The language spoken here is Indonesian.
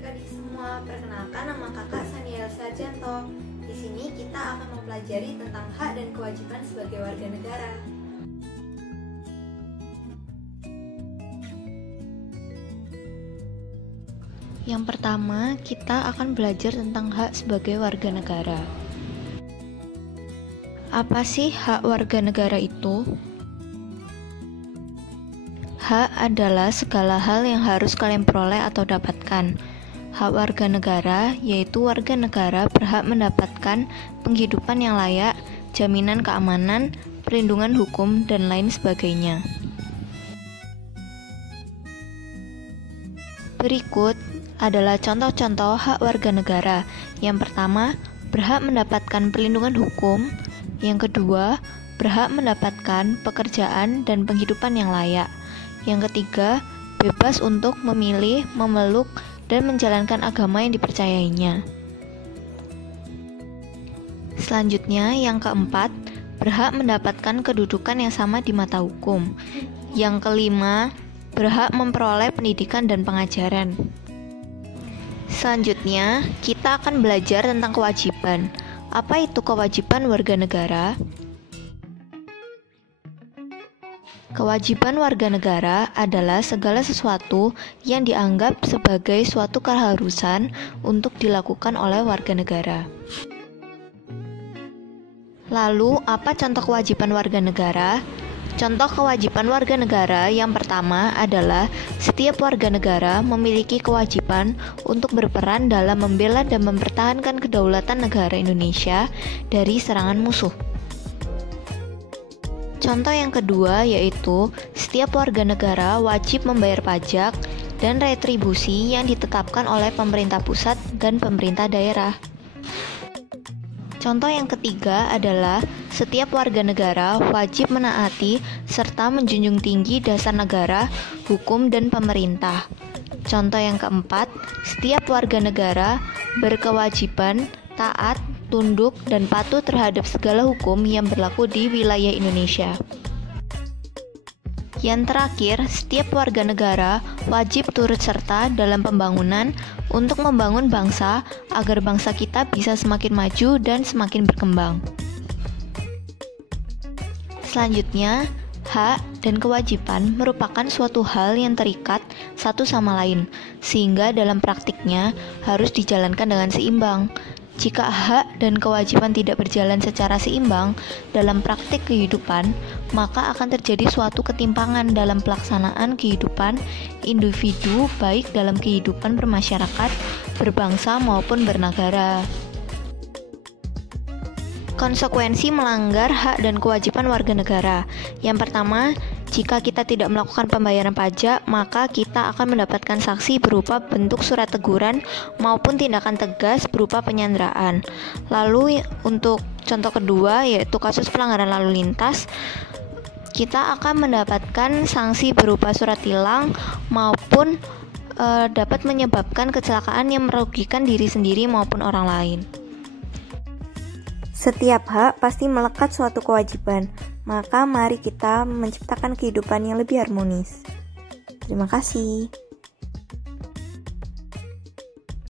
adik-adik semua, perkenalkan nama kakak Sania Sarjanto. Di sini kita akan mempelajari tentang hak dan kewajiban sebagai warga negara. Yang pertama, kita akan belajar tentang hak sebagai warga negara. Apa sih hak warga negara itu? Hak adalah segala hal yang harus kalian peroleh atau dapatkan. Hak warga negara yaitu warga negara berhak mendapatkan penghidupan yang layak, jaminan keamanan, perlindungan hukum, dan lain sebagainya. Berikut adalah contoh-contoh hak warga negara. Yang pertama, berhak mendapatkan perlindungan hukum. Yang kedua, berhak mendapatkan pekerjaan dan penghidupan yang layak. Yang ketiga, bebas untuk memilih, memeluk, dan menjalankan agama yang dipercayainya. Selanjutnya, yang keempat, berhak mendapatkan kedudukan yang sama di mata hukum. Yang kelima, berhak memperoleh pendidikan dan pengajaran. Selanjutnya, kita akan belajar tentang kewajiban. Apa itu kewajiban warga negara? Kewajiban warga negara adalah segala sesuatu yang dianggap sebagai suatu keharusan untuk dilakukan oleh warga negara. Lalu, apa contoh kewajiban warga negara? Contoh kewajiban warga negara yang pertama adalah setiap warga negara memiliki kewajiban untuk berperan dalam membela dan mempertahankan kedaulatan negara Indonesia dari serangan musuh. Contoh yang kedua yaitu setiap warga negara wajib membayar pajak dan retribusi yang ditetapkan oleh pemerintah pusat dan pemerintah daerah. Contoh yang ketiga adalah setiap warga negara wajib menaati serta menjunjung tinggi dasar negara, hukum, dan pemerintah. Contoh yang keempat, setiap warga negara berkewajiban taat, tunduk, dan patuh terhadap segala hukum yang berlaku di wilayah Indonesia. Yang terakhir, setiap warga negara wajib turut serta dalam pembangunan untuk membangun bangsa agar bangsa kita bisa semakin maju dan semakin berkembang. Selanjutnya, hak dan kewajiban merupakan suatu hal yang terikat satu sama lain, sehingga dalam praktiknya harus dijalankan dengan seimbang. Jika hak dan kewajiban tidak berjalan secara seimbang dalam praktik kehidupan, maka akan terjadi suatu ketimpangan dalam pelaksanaan kehidupan individu baik dalam kehidupan bermasyarakat, berbangsa maupun bernegara. Konsekuensi melanggar hak dan kewajiban warga negara. Yang pertama, jika kita tidak melakukan pembayaran pajak, maka kita akan mendapatkan sanksi berupa bentuk surat teguran maupun tindakan tegas berupa penyanderaan. Lalu untuk contoh kedua yaitu kasus pelanggaran lalu lintas, kita akan mendapatkan sanksi berupa surat tilang maupun dapat menyebabkan kecelakaan yang merugikan diri sendiri maupun orang lain. Setiap hak pasti melekat suatu kewajiban, maka mari kita menciptakan kehidupan yang lebih harmonis. Terima kasih.